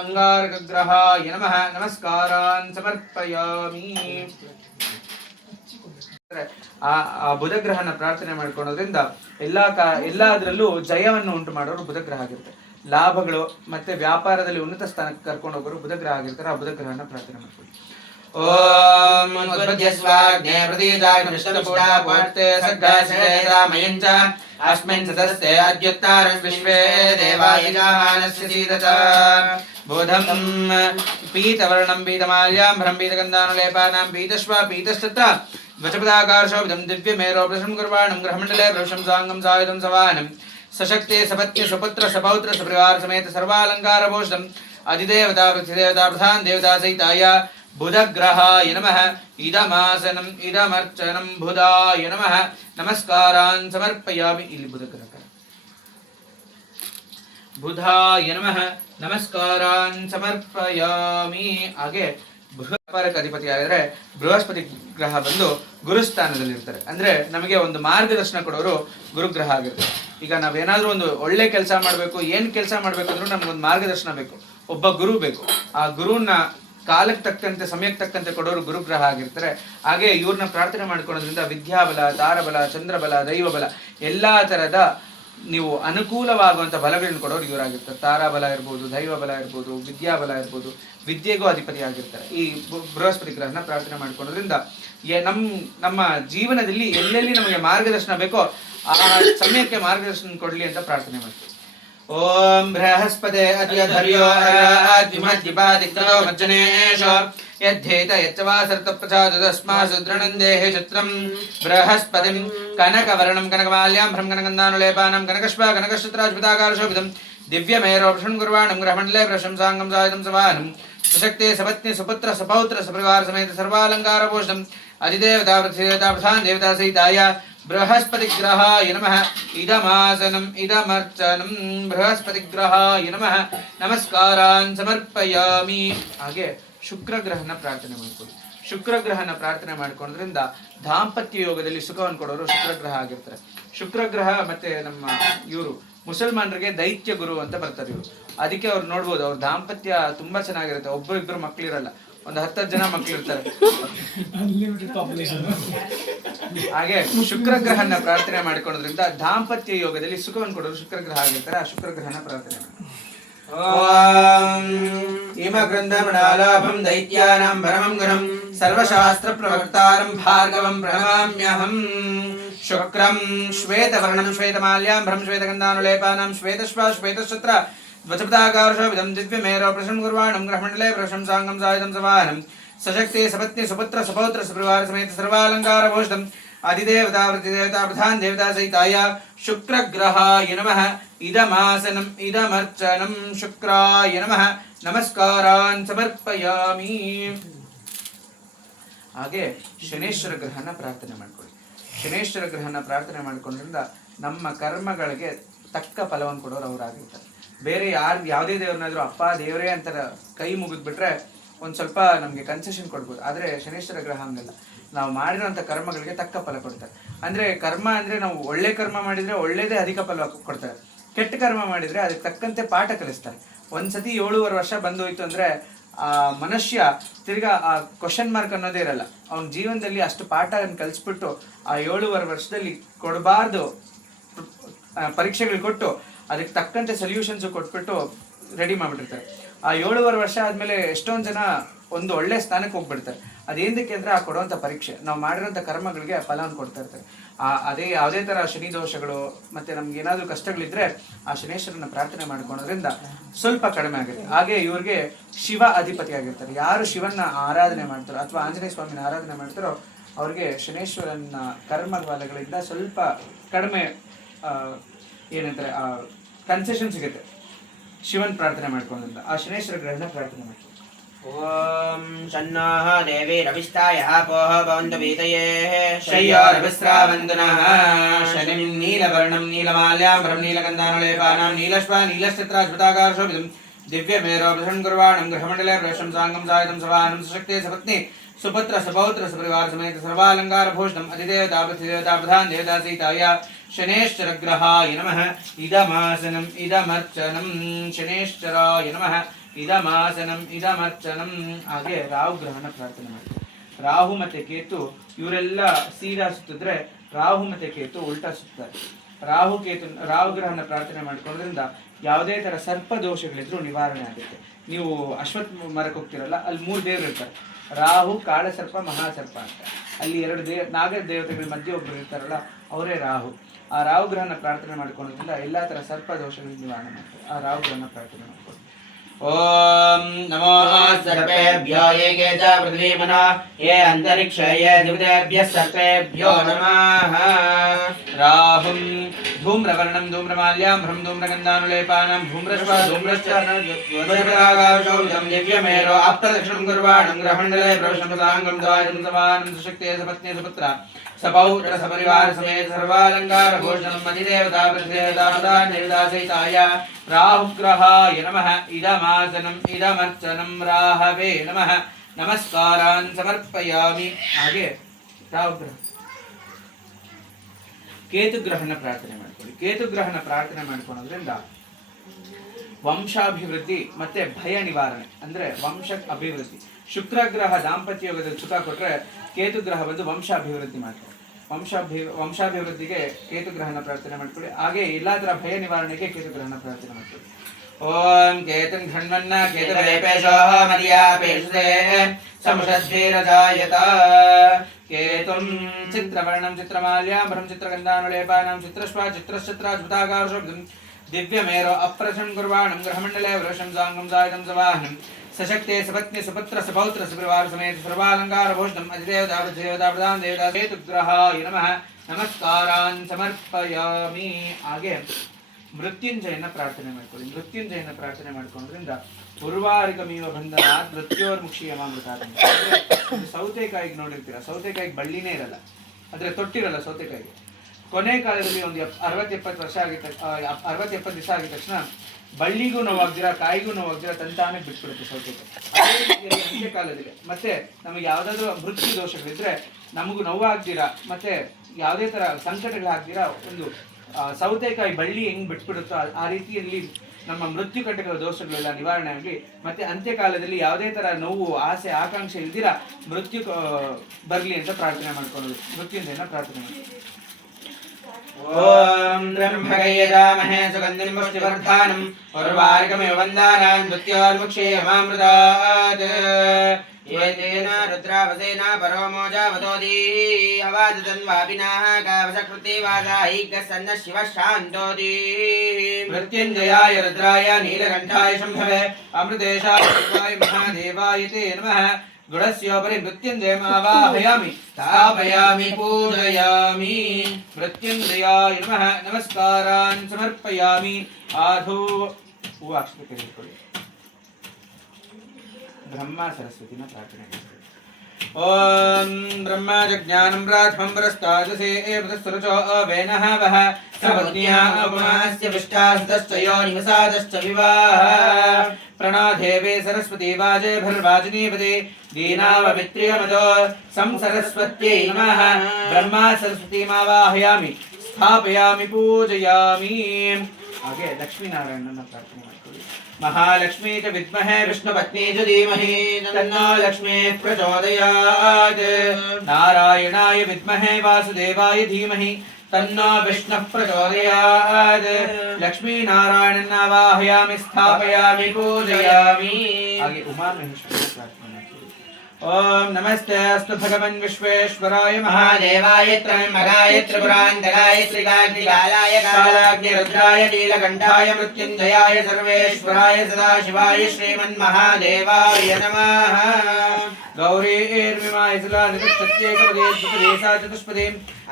ಅಂಗಾರಕಗ್ರಹಾಯ ನಮಃ ನಮಸ್ಕಾರಾನ್ ಸಮರ್ಪಯಾಮಿ. ಆ ಬುಧಗ್ರಹನ ಪ್ರಾರ್ಥನೆ ಮಾಡ್ಕೊಳ್ಳೋದ್ರಿಂದ ಎಲ್ಲದರಲ್ಲೂ ಜಯವನ್ನು ಉಂಟು ಮಾಡೋರು ಬುಧಗ್ರಹ ಆಗಿರ್ತಾರೆ. ಲಾಭಗಳು ಮತ್ತೆ ವ್ಯಾಪಾರದಲ್ಲಿ ಉನ್ನತ ಸ್ಥಾನಕ್ಕೆ ಕರ್ಕೊಂಡು ಹೋಗೋರು ಬುಧಗ್ರಹ ಆಗಿರ್ತಾರೆ. ಆ ಬುಧಗ್ರಹನ ಪ್ರಾರ್ಥನೆ ಮಾಡ್ಕೊಳ್ಳಿ. ಓಂ ಉದ್ಭದ್ಯಸ್ವಾಗ್ನೇ ಪ್ರತೀದಾಗ್ನಮಿಷ್ಟಪೂರ್ಣಾಪೂರ್ತೆ ಸಗ್ಗಾಸೇರಾಮಯಂಚ ಅಸ್ಮಿನ್ ಸದಸ್ತೆ ಅದ್ಯುತ್ತಾರಂ ವಿಶ್ವೇ ದೇವಾಯಜಾಮಾನಸ್ಯ ಸೀದತ ಬೋಧಂ ಪೀತವರ್ಣಂ ಪೀತಮಾಲ್ಯಾಂ ಭ್ರಂ ಪೀತಗಂಧಾನುಲೇಪಾನಾಂ ಪೀತಶ್ವ ಪೀತಶ್ಚತ್ರ ಧ್ವಜಪದಾಕಾರ್ಷೋ ವಿಧಂ ದಿವ್ಯಮೇರೋಪೃಷಂ ಕುರ್ವಾಣಂ ಗ್ರಹಮಂಡಲೆ ಪ್ರವೇಶಂ ಸಾಂಗಂ ಸಾಯುಧಂ ಸವಾಹನಂ ಸಶಕ್ತಿ ಸಪತ್ನಿ ಸುಪುತ್ರ ಸಪೌತ್ರ ಸಪರಿವಾರ ಸಮೇತ ಸರ್ವಾಲಂಕಾರ ಭೂಷಣಂ ಅಧಿದೇವತಾ ಪ್ರತಿದೇವತಾ ಪ್ರಧಾನ ದೇವತಾ ಸಹಿತಾಯ ಬುಧಗ್ರಹಾಯ ನಮಃ ಇದಮಾಸನಂ ಇದಮರ್ಚನಂ ಬುಧಾಯ ನಮಃ ನಮಸ್ಕಾರಾನ್ ಸಮರ್ಪಯಾಮಿ. ಇಲ್ಲಿ ಬುಧಗ್ರಹ ಬುಧಾಯ ನಮಃ ನಮಸ್ಕಾರಾನ್ ಸಮರ್ಪಯಾಮಿ. ಹಾಗೆ ವ್ಯಾಪಾರಕ್ಕೆ ಅಧಿಪತಿ ಆಗಿದ್ರೆ ಬೃಹಸ್ಪತಿ ಗ್ರಹ ಬಂದು ಗುರುಸ್ಥಾನದಲ್ಲಿ ಇರ್ತಾರೆ. ಅಂದ್ರೆ ನಮಗೆ ಒಂದು ಮಾರ್ಗದರ್ಶನ ಕೊಡೋರು ಗುರುಗ್ರಹ ಆಗಿರ್ತಾರೆ. ಈಗ ನಾವೇನಾದ್ರೂ ಒಂದು ಒಳ್ಳೆ ಕೆಲಸ ಮಾಡಬೇಕು, ಏನ್ ಕೆಲಸ ಮಾಡ್ಬೇಕಂದ್ರೂ ನಮ್ಗೊಂದು ಮಾರ್ಗದರ್ಶನ ಬೇಕು, ಒಬ್ಬ ಗುರು ಬೇಕು. ಆ ಗುರುನ ಕಾಲಕ್ಕೆ ತಕ್ಕಂತೆ ಸಮಯಕ್ಕೆ ತಕ್ಕಂತೆ ಕೊಡೋರು ಗುರುಗ್ರಹ ಆಗಿರ್ತಾರೆ. ಹಾಗೆ ಇವ್ರನ್ನ ಪ್ರಾರ್ಥನೆ ಮಾಡ್ಕೊಳ್ಳೋದ್ರಿಂದ ವಿದ್ಯಾಬಲ, ತಾರಬಲ, ಚಂದ್ರಬಲ, ದೈವಬಲ ಎಲ್ಲಾ ತರದ ನೀವು ಅನುಕೂಲವಾಗುವಂತ ಬಲಗಳನ್ನು ಕೊಡೋರು ಇವರಾಗಿರ್ತಾರೆ. ತಾರಾಬಲ ಇರ್ಬೋದು, ದೈವಬಲ ಇರ್ಬೋದು, ವಿದ್ಯಾಬಲ ಇರ್ಬೋದು, ವಿದ್ಯೆಗೂ ಅಧಿಪತಿ ಆಗಿರ್ತಾರೆ. ಈ ಬೃಹಸ್ಪತಿ ಗ್ರಹನ ಪ್ರಾರ್ಥನೆ ಮಾಡ್ಕೊಳ್ಳೋದ್ರಿಂದ ನಮ್ಮ ಜೀವನದಲ್ಲಿ ಎಲ್ಲೆಲ್ಲಿ ನಮಗೆ ಮಾರ್ಗದರ್ಶನ ಬೇಕೋ ಆ ಸಮಯಕ್ಕೆ ಮಾರ್ಗದರ್ಶನ ಕೊಡ್ಲಿ ಅಂತ ಪ್ರಾರ್ಥನೆ ಮಾಡ್ತೀವಿ. ಓಂ ಬೃಹಸ್ಪತೆ ಅತ್ಯಧರ್ಯೋ ಅರಾದ್ವಿಮದ್ವಿಪಾದಿಕ್ತೋ ಮಜ್ಜನೇಶ ಯದ್ಧೇತ ಯಚ್ಚವಾಸರ್ತ ಪ್ರಸಾದ ತಸ್ಮಾ ಸುದೃಢಂದೇಹೇ ಚಿತ್ರಂ ಬೃಹಸ್ಪತಿಂ ಕನಕವರ್ಣಂ ಕನಕಮಾಲ್ಯಾಂ ಭ್ರಂ ಕನಕಗಂಧಾನುಲೇಪಾನಾಂ ಕನಕಶ್ವ ಕನಕಶ್ಚತ್ರಾಜ್ಪದಾಕಾರ್ಷೋ ವಿಧಂ ದಿವ್ಯಮೇರೋಪೃಷಂ ಕುರ್ವಾಣಂ ಗ್ರಹಮಂಡಲೆ ಪ್ರವೇಶಂ ಸಾಂಗಂ ಸಾಯುಧಂ ಸವಾಹನಂ ಸಶಕ್ತಿ ಸಪತ್ನಿ ಸುಪುತ್ರ ಸಪೌತ್ರ ಸಪರಿವಾರ ಸಮೇತ ಸರ್ವಾಲಂಕಾರ ಭೂಷಣಂ ಅಧಿದೇವತಾ ಪ್ರತಿದೇವತಾ ಪ್ರಧಾನ ದೇವತಾ ಸಹಿತಾಯ ಬೃಹಸ್ಪತಿ ಗ್ರಹಾಯ ನಮಃ ಇದಮಾಸನಂ ಇದಮರ್ಚನಂ ಬೃಹಸ್ಪತಿ ಗ್ರಹಾಯ ನಮಃ ನಮಸ್ಕಾರಾನ್ ಸಮರ್ಪಯಾಮಿ. ಹಾಗೆ ಶುಕ್ರ ಗ್ರಹನ ಪ್ರಾರ್ಥನೆ ಮಾಡ್ಕೊಳ್ಳಿ. ಶುಕ್ರ ಗ್ರಹನ ಪ್ರಾರ್ಥನೆ ಮಾಡ್ಕೊಳ್ಳೋದ್ರಿಂದ ದಾಂಪತ್ಯ ಯೋಗದಲ್ಲಿ ಸುಖವನ್ನು ಕೊಡೋರು ಶುಕ್ರ ಗ್ರಹ ಆಗಿರ್ತಾರೆ. ಶುಕ್ರ ಗ್ರಹ ಮತ್ತೆ ನಮ್ಮ ಇವರು ಮುಸಲ್ಮಾನರಿಗೆ ದೈತ್ಯ ಗುರು ಅಂತ ಬರ್ತಾರೆ ಇವರು. ಅದಕ್ಕೆ ಅವ್ರು ನೋಡ್ಬೋದು, ಅವ್ರ ದಾಂಪತ್ಯ ತುಂಬಾ ಚೆನ್ನಾಗಿರುತ್ತೆ. ಒಬ್ಬರು ಮಕ್ಳಿರಲ್ಲ, ಒಂದು 10 ಜನ ಮಕ್ಳಿರ್ತಾರೆ. ಹಾಗೆ ಶುಕ್ರ ಗ್ರಹನ ಪ್ರಾರ್ಥನೆ ಮಾಡ್ಕೊಳ್ಳೋದ್ರಿಂದ ದಾಂಪತ್ಯ ಯೋಗದಲ್ಲಿ ಸುಖವನ್ನು ಕೊಡೋರು ಶುಕ್ರ ಗ್ರಹ ಆಗಿರ್ತಾರೆ. ಆ ಶುಕ್ರ ಗ್ರಹನ ಪ್ರಾರ್ಥನೆ ಮಾಡಿ. ಓಂ ಹಿಮಗೃಂಧಮಣಾಲಾಭಂ ದೈತ್ಯಾನಾಂ ಪರಮಂ ಗುಣಂ ಸರ್ವಶಾಸ್ತ್ರ ಪ್ರವಕ್ತಾರಂ ಭಾರ್ಗವಂ ಪ್ರಣಮಾಮ್ಯಹಂ. ಶುಕ್ರಂ ಶ್ವೇತವರ್ಣಂ ಶ್ವೇತಮಾಲ್ಯಾಂ ಭ್ರಂ ಶ್ವೇತಗಂಧಾನುಲೇಪಾನಾಂ ಶ್ವೇತಶ್ವಾ ಶ್ವೇತಶ್ಚತ್ರ ಧ್ವಜಪತಾಕಾರಶೋಭಿದಂ ದಿವ್ಯಮೇರೋ ಪ್ರಶಂ ಗುರ್ವಾಣಂ ಗ್ರಹಮಂಡಲೆ ಪ್ರಶಂಸಾಂಗಂ ಸಾಯುಧಂ ಸವಾಹನಂ ಸಶಕ್ತಿ ಸಪತ್ನಿ ಸುಪುತ್ರ ಸುಪೌತ್ರ ಸುಪರಿವಾರ ಸಮೇತ ಸರ್ವಾಲಂಕಾರಭೂಷಿತಂ ಅಧಿದೇವತಾ ಪ್ರತಿದೇವತಾ ಪ್ರಧಾನ ದೇವತಾ ಸಹಿತಾಯ ಶುಕ್ರಗ್ರಹಾಯ ನಮಃ ಇದಮಾಸನಂ ಇದಮರ್ಚನಂ ಶುಕ್ರಾಯ ನಮಃ ನಮಸ್ಕಾರಾನ್ ಸಮರ್ಪಯಾಮಿ. ಹಾಗೆ ಶನೇಶ್ವರ ಗ್ರಹನ ಪ್ರಾರ್ಥನೆ ಮಾಡ್ಕೊಳ್ಳಿ. ಶನೇಶ್ವರ ಗ್ರಹನ ಪ್ರಾರ್ಥನೆ ಮಾಡ್ಕೊಂಡ್ರಿಂದ ನಮ್ಮ ಕರ್ಮಗಳಿಗೆ ತಕ್ಕ ಫಲವನ್ನು ಕೊಡೋರು ಅವರಾಗಿರ್ತಾರೆ. ಬೇರೆ ಯಾವುದೇ ದೇವ್ರನ್ನಾದ್ರೂ ಅಪ್ಪ ದೇವರೇ ಅಂತ ಕೈ ಮುಗಿದ್ಬಿಟ್ರೆ ಒಂದು ಸ್ವಲ್ಪ ನಮಗೆ ಕನ್ಸೆಷನ್ ಕೊಡ್ಬೋದು. ಆದರೆ ಶನೇಶ್ವರ ಗ್ರಹ ಹಂಗಲ್ಲ, ನಾವು ಮಾಡಿರೋಂಥ ಕರ್ಮಗಳಿಗೆ ತಕ್ಕ ಫಲ ಕೊಡ್ತಾರೆ. ಅಂದರೆ ಕರ್ಮ ಅಂದರೆ ನಾವು ಒಳ್ಳೆ ಕರ್ಮ ಮಾಡಿದರೆ ಒಳ್ಳೇದೇ ಅಧಿಕ ಫಲ ಕೊಡ್ತಾರೆ, ಕೆಟ್ಟ ಕರ್ಮ ಮಾಡಿದರೆ ಅದಕ್ಕೆ ತಕ್ಕಂತೆ ಪಾಠ ಕಲಿಸ್ತಾರೆ. ಒಂದ್ಸತಿ 7.5 ವರ್ಷ ಬಂದೋಯ್ತು ಅಂದರೆ ಆ ಮನುಷ್ಯ ತಿರ್ಗಾ ಆ ಕ್ವಶನ್ ಮಾರ್ಕ್ ಅನ್ನೋದೇ ಇರಲ್ಲ. ಅವನ ಜೀವನದಲ್ಲಿ ಅಷ್ಟು ಪಾಠವನ್ನು ಕಲಿಸ್ಬಿಟ್ಟು ಆ 7.5 ವರ್ಷದಲ್ಲಿ ಕೊಡಬಾರ್ದು ಪರೀಕ್ಷೆಗಳು ಕೊಟ್ಟು ಅದಕ್ಕೆ ತಕ್ಕಂತೆ ಸೊಲ್ಯೂಷನ್ಸು ಕೊಟ್ಬಿಟ್ಟು ರೆಡಿ ಮಾಡಿಬಿಟ್ಟಿರ್ತಾರೆ. ಆ 7.5 ವರ್ಷ ಆದಮೇಲೆ ಎಷ್ಟೊಂದು ಜನ ಒಂದು ಒಳ್ಳೆ ಸ್ಥಾನಕ್ಕೆ ಹೋಗ್ಬಿಡ್ತಾರೆ. ಅದೇಂದಕ್ಕೆ ಅಂದರೆ ಆ ಕೊಡುವಂಥ ಪರೀಕ್ಷೆ, ನಾವು ಮಾಡಿರೋಂಥ ಕರ್ಮಗಳಿಗೆ ಫಲವನ್ನು ಕೊಡ್ತಾ ಇರ್ತಾರೆ. ಅದೇ ಯಾವುದೇ ಥರ ಶನಿ ದೋಷಗಳು ಮತ್ತು ನಮ್ಗೆ ಏನಾದರೂ ಕಷ್ಟಗಳಿದ್ರೆ ಆ ಶನೇಶ್ವರನ ಪ್ರಾರ್ಥನೆ ಮಾಡ್ಕೊಳೋದ್ರಿಂದ ಸ್ವಲ್ಪ ಕಡಿಮೆ ಆಗುತ್ತೆ. ಹಾಗೆ ಇವ್ರಿಗೆ ಶಿವ ಅಧಿಪತಿ ಆಗಿರ್ತಾರೆ. ಯಾರು ಶಿವನ ಆರಾಧನೆ ಮಾಡ್ತಾರೋ ಅಥವಾ ಆಂಜನೇಯ ಸ್ವಾಮಿನ ಆರಾಧನೆ ಮಾಡ್ತಾರೋ ಅವ್ರಿಗೆ ಶನೇಶ್ವರನ ಕರ್ಮ ಫಲಗಳಿಂದ ಸ್ವಲ್ಪ ಕಡಿಮೆ ಏನಂತಾರೆ ಕನ್ಸೆಷನ್ ಸಿಗುತ್ತೆ ಶಿವನ್ ಪ್ರಾರ್ಥನೆ ಮಾಡ್ಕೊಳ್ಳೋದ್ರಿಂದ. ಆ ಶನೇಶ್ವರ ಗ್ರಹನ ಪ್ರಾರ್ಥನೆ ಮಾಡ್ತಾರೆ. ಓಂ ಶನ್ನಃ ದೇವಿ ರವಿಷ್ಟಾಯ ಪೋಹ ಭವಂತು ವೀತಯೇ ಶಯ್ಯಾರವಿಸ್ರಾವಂತನಃ ಶನಿಂ ನೀಲವರ್ಣಂ ನೀಲಮಾಲ್ಯಾಂ ಭ್ರಂ ನೀಲಗಂಧಾನುಲೇಪಾನಾಂ ನೀಲಶ್ವಾ ನೀಲಶ್ಚಿತ್ರಾದ್ಭುತಾಕಾರಶೋಭಿತಂ ದಿವ್ಯಮೇರೋ ಪ್ರಸನ್ ಗುರ್ವಾಣಂ ಗೃಹಮಂಡಲೆ ಪ್ರಶಂಸಾಂಗಂ ಸಾಯುಧಂ ಸವಾಹನಂ ಸಶಕ್ತೆ ಸಪತ್ನಿ ಸುಪುತ್ರ ಸಪೌತ್ರ ಸಪರಿವಾರ ಸಮೇತ ಸರ್ವಾಲಂಕಾರ ಭೂಷಣಂ ಅಧಿದೇವತಾ ಪ್ರತಿದೇವತಾ ಪ್ರಧಾನ ದೇವತಾ ಸಹಿತಾಯ ಶನೇಶ್ವರ ಗ್ರಹಾಯ ನಮಃ ಇದಮಾಸನಂ ಇದಮರ್ಚನಂ ಶನೇಶ್ವರಾಯ ನಮಃ ಇದಮಾಸನಂ ಇದಮರ್ಚನಂ. ಹಾಗೆ ರಾಹು ಗ್ರಹನ ಪ್ರಾರ್ಥನೆ ಮಾಡಿ. ರಾಹು ಮತ್ತೆ ಕೇತು ಇವರೆಲ್ಲ ಸೀದಾ ಸುತ್ತಿದ್ರೆ ರಾಹು ಮತ್ತೆ ಕೇತು ಉಲ್ಟಾ ಸುತ್ತಾರೆ. ರಾಹು ಗ್ರಹನ ಪ್ರಾರ್ಥನೆ ಮಾಡ್ಕೊಳ್ಳೋದ್ರಿಂದ ಯಾವುದೇ ತರ ಸರ್ಪ ದೋಷಗಳಿದ್ರು ನಿವಾರಣೆ ಆಗುತ್ತೆ. ನೀವು ಅಶ್ವತ್ಥ ಮರಕ್ಕೆ ಹೋಗ್ತಿರಲ್ಲ, ಅಲ್ಲಿ 3 ದೇವರು ಇರ್ತಾರೆ, ರಾಹು, ಕಾಳಸರ್ಪ, ಮಹಾಸರ್ಪ ಅಂತ. ಅಲ್ಲಿ 2 ನಾಗರ ದೇವತೆಗಳ ಮಧ್ಯೆ ಒಬ್ಬರು ಇರ್ತಾರಲ್ಲ, ಅವರೇ ರಾಹು. ಆ ರಾಹು ಗ್ರಹನ ಪ್ರಾರ್ಥನೆ ಮಾಡ್ಕೊಳ್ಳೋದ್ರಿಂದ ಎಲ್ಲಾ ತರ ಸರ್ಪ ದೋಷಗಳ ನಿವಾರಣೆ ಮಾಡ್ತಾರೆ. ಆ ರಾಹು ಗ್ರಹನ ಪ್ರಾರ್ಥನೆ ಮಾಡ್ಕೊಳ್ಳಿ. ಓಂ ನಮೋ ಸರ್ಪೇಭ್ಯೋ ಯೇ च पृथ्वीमनो ये अंतरिक्ष ये दिव्येभ्यः सर्पेभ्यो नमः. राहुं धूम्रवर्णं धूम्रमाल्यां भ्रं धूम्रगन्धानुलेपानां धूम्रश्वा धूम्रश्चार्णोद्वजपदाकाशोभितं दिव्यमेरो अप्रदक्षिणं गुर्वाणं ग्रहमण्डले प्रविशंसाङ्गं द्वायं सवानं सुशक्ते सपत्नी सुपुत्र सपौत्र सपरिवार समेत सर्वालंकार भूषणं अधिदेवता प्रतिदेवता प्रधान देवता सहिताय राहुग्रहाय नमः इदमासनं इदमर्चनं राहवे नमः नमस्कारान् समर्पयामि. ಹಾಗೆ ರಾಹುಗ್ರಹ ಕೇತುಗ್ರಹನ ಪ್ರಾರ್ಥನೆ ಮಾಡ್ಕೊಳ್ಳಿ. ಕೇತುಗ್ರಹನ ಪ್ರಾರ್ಥನೆ ಮಾಡ್ಕೊಳ್ಳೋದ್ರಿಂದ ವಂಶಾಭಿವೃದ್ಧಿ ಮತ್ತೆ ಭಯ ನಿವಾರಣೆ, ಅಂದ್ರೆ ವಂಶ ಅಭಿವೃದ್ಧಿ. ಶುಕ್ರಗ್ರಹ ದಾಂಪತ್ಯ ಯೋಗದಲ್ಲಿ ಸುಖ ಕೊಟ್ರೆ ಕೇತುಗ್ರಹ ಬಂದು ವಂಶಾಭಿವೃದ್ಧಿ ಮಾಡ್ತಾರೆ. ವಂಶಾಭಿವೃದ್ಧಿಗೆ ಕೇತುಗ್ರಹನ ಪ್ರಾರ್ಥನೆ ಮಾಡ್ಕೊಳ್ಳಿ. ಹಾಗೆ ಎಲ್ಲಾ ತರ ಭಯ ನಿವಾರಣೆಗೆ ಕೇತುಗ್ರಹನ ಪ್ರಾರ್ಥನೆ ಮಾಡ್ಕೊಳ್ಳಿ. ಓಂ ಕೇತುಂ ಘನ್ವನ್ನ ಕೇತುರೇಪೇಶೋಹ ಮರ್ಯಾಪೇಶುದೇ ಸಮಷದ್ಧೀರಜಾಯತ ಕೇತುಂ ಚಿತ್ರವರ್ಣಂ ಚಿತ್ರಮಾಲ್ಯಾಂ ಭ್ರಂ ಚಿತ್ರಗಂಧಾನುಲೇಪಾನಾಂ ಚಿತ್ರಶ್ವಾ ಚಿತ್ರಶ್ಚತ್ರಾದ್ಭುತಾಕಾರಶೋಭಿತಂ ದಿವ್ಯಮೇರೋ ಅಪ್ರಶಂ ಗುರ್ವಾಣಂ ಗೃಹಮಂಡಲೆ ಪ್ರಶಂಸಾಂಗಂ ಸಾಯುಧಂ ಸವಾಹನಂ सशक्ते सपत्नी सुपुत्र सपौत्र सपरिवार समेत सर्वालंकार भूषणं अधिदेवता प्रतिदेवता प्रधान देवता केतुग्रहाय नमः नमस्कारान् समर्पयामि. ಹಾಗೆ ಮೃತ್ಯುಂಜಯನ ಪ್ರಾರ್ಥನೆ ಮಾಡ್ಕೊಳ್ಳಿ. ಮೃತ್ಯುಂಜಯನ ಪ್ರಾರ್ಥನೆ ಮಾಡ್ಕೊಳ್ಳೋದ್ರಿಂದ ಪೂರ್ವಾರಿಕಮೀವ ಬಂಧನ ಮೃತ್ಯೋರ್ಮುಕ್ಷೀಯಮಾಮೃತ. ಸೌತೆಕಾಯಿಗೆ ನೋಡಿರ್ತೀರ, ಸೌತೆಕಾಯಿಗೆ ಬಳ್ಳಿನೇ ಇರಲ್ಲ, ಆದರೆ ತೊಟ್ಟಿರಲ್ಲ ಸೌತೆಕಾಯಿಗೆ. ಕೊನೆ ಕಾಲದಲ್ಲಿ ಒಂದು 60-70 ವರ್ಷ ಆಗಿದ 60-70 ದಿವಸ ಆಗಿದ ತಕ್ಷಣ ಬಳ್ಳಿಗೂ ನೋವಾಗ್ದಿರಾ ಕಾಯಿಗೂ ನೋವಾಗ್ದಿರಾ ತಂತಾನೆ ಬಿಟ್ಬಿಡುತ್ತೆ ಸೌತೆಕಾಯಿ. ಅದೇ ರೀತಿಯಲ್ಲಿ ಅಂತ್ಯಕಾಲದಲ್ಲಿ ಮತ್ತೆ ನಮಗೆ ಯಾವ್ದಾದ್ರು ಮೃತ್ಯು ದೋಷಗಳಿದ್ರೆ ನಮಗೂ ನೋವಾಗ್ದಿರಾ ಮತ್ತೆ ಯಾವುದೇ ತರ ಸಂಕಟಗಳಾಗ್ದಿರಾ ಒಂದು ಸೌತೆಕಾಯಿ ಬಳ್ಳಿ ಹೆಂಗ್ ಬಿಟ್ಬಿಡುತ್ತೋ ಆ ರೀತಿಯಲ್ಲಿ ನಮ್ಮ ಮೃತ್ಯು ಕಂಟಕದ ದೋಷಗಳೆಲ್ಲ ನಿವಾರಣೆ ಆಗಲಿ. ಮತ್ತೆ ಅಂತ್ಯಕಾಲದಲ್ಲಿ ಯಾವುದೇ ತರ ನೋವು ಆಸೆ ಆಕಾಂಕ್ಷೆ ಇಲ್ದಿರ ಮೃತ್ಯು ಬರ್ಲಿ ಅಂತ ಪ್ರಾರ್ಥನೆ ಮಾಡ್ಕೊಳ್ಳೋದು, ಮೃತ್ಯುಂಜಯನ ಪ್ರಾರ್ಥನೆ ಮಾಡಿ. ಓಂ ಬ್ರಹ್ಮಗಯಜಾಮಹೇ ಸುಗಂಧಿಂ ಪುಷ್ಟಿವರ್ಧನಂ ಉರ್ವಾರ್ಕಮಿವ ವಂದಾನಾನ್ ಮೃತ್ಯೋರ್ಮುಕ್ಷೇಯಮಾಮೃತಾತ್ ಏತೇನ ರುದ್ರಾವಸೇನ ಪರೋಮೋಜಾವತೋದಿ ಅವಾದತನ್ವಾಪಿನಾಃ ಕಾವಸಕೃತಿ ವಾಸಾಹಿಕ ಸನ್ನ ಶಿವ ಶಾಂತೋದಿ ಮೃತ್ಯುಂಜಯಾಯ ರುದ್ರಾಯ ನೀಲಕಂಠಾಯ ಶಂಭವೆ ಅಮೃತೇಶಾಯ ಶಿವಾಯ ಮಹಾದೇವಾಯ ತೇ ನಮಃ गुणस्योपरि मृत्युंजयमावाहयामि स्थापयामि पूजयामि मृत्युंजयाय नमः नमस्कारान् समर्पयामि आधो अक्षते करिಕೊಳ್ಳಿ ब्रह्म सरस्वतीನ ಪ್ರಾರ್ಥನೆ ಮಾಡಿ. ओम ब्रह्मा ज्ञानं प्राथमं प्रस्तादसे एवतस्सुरचो वेनः वः सपत्न्या अपमास्य विष्टास्तश्च योनिवसादश्च विवाह प्रणादेवे सरस्वती वाजे भर्वाजिनीपदे दीनावमित्रियमदो संसरस्वत्यै नमः ब्रह्मा सरस्वतीमावाहयामि स्थापयामि पूजयामि. ಹಾಗೆ ಲಕ್ಷ್ಮೀನಾರಾಯಣನ ಪ್ರಾರ್ಥನೆ ಮಾಡ್ಕೊಳ್ಳಿ. महालक्ष्मी च विद्महे विष्णुपत्नी च धीमहि तन्नो लक्ष्मीः प्रचोदयात्. नारायणाय विद्महे वासुदेवाय धीमहि तन्नो विष्णुः प्रचोदयात्. लक्ष्मी नारायणं आवाहयामि स्थापयामि पूजयामि. आगे उमा महेश्वरी प्रार्थना. ओम नमस्ते अस्तु भगवन् विश्वेश्वराय महादेवाय त्र्यंबकाय त्रिपुरान्तकाय त्रिकाग्निकालाय कालाग्निरुद्राय नीलकण्ठाय मृत्युञ्जयाय सर्वेश्वराय सदाशिवाय श्रीमन्महादेवाय नमः. गौरीर्मिमाय सुलानित्येकपदे द्विपदे चतुष्पदे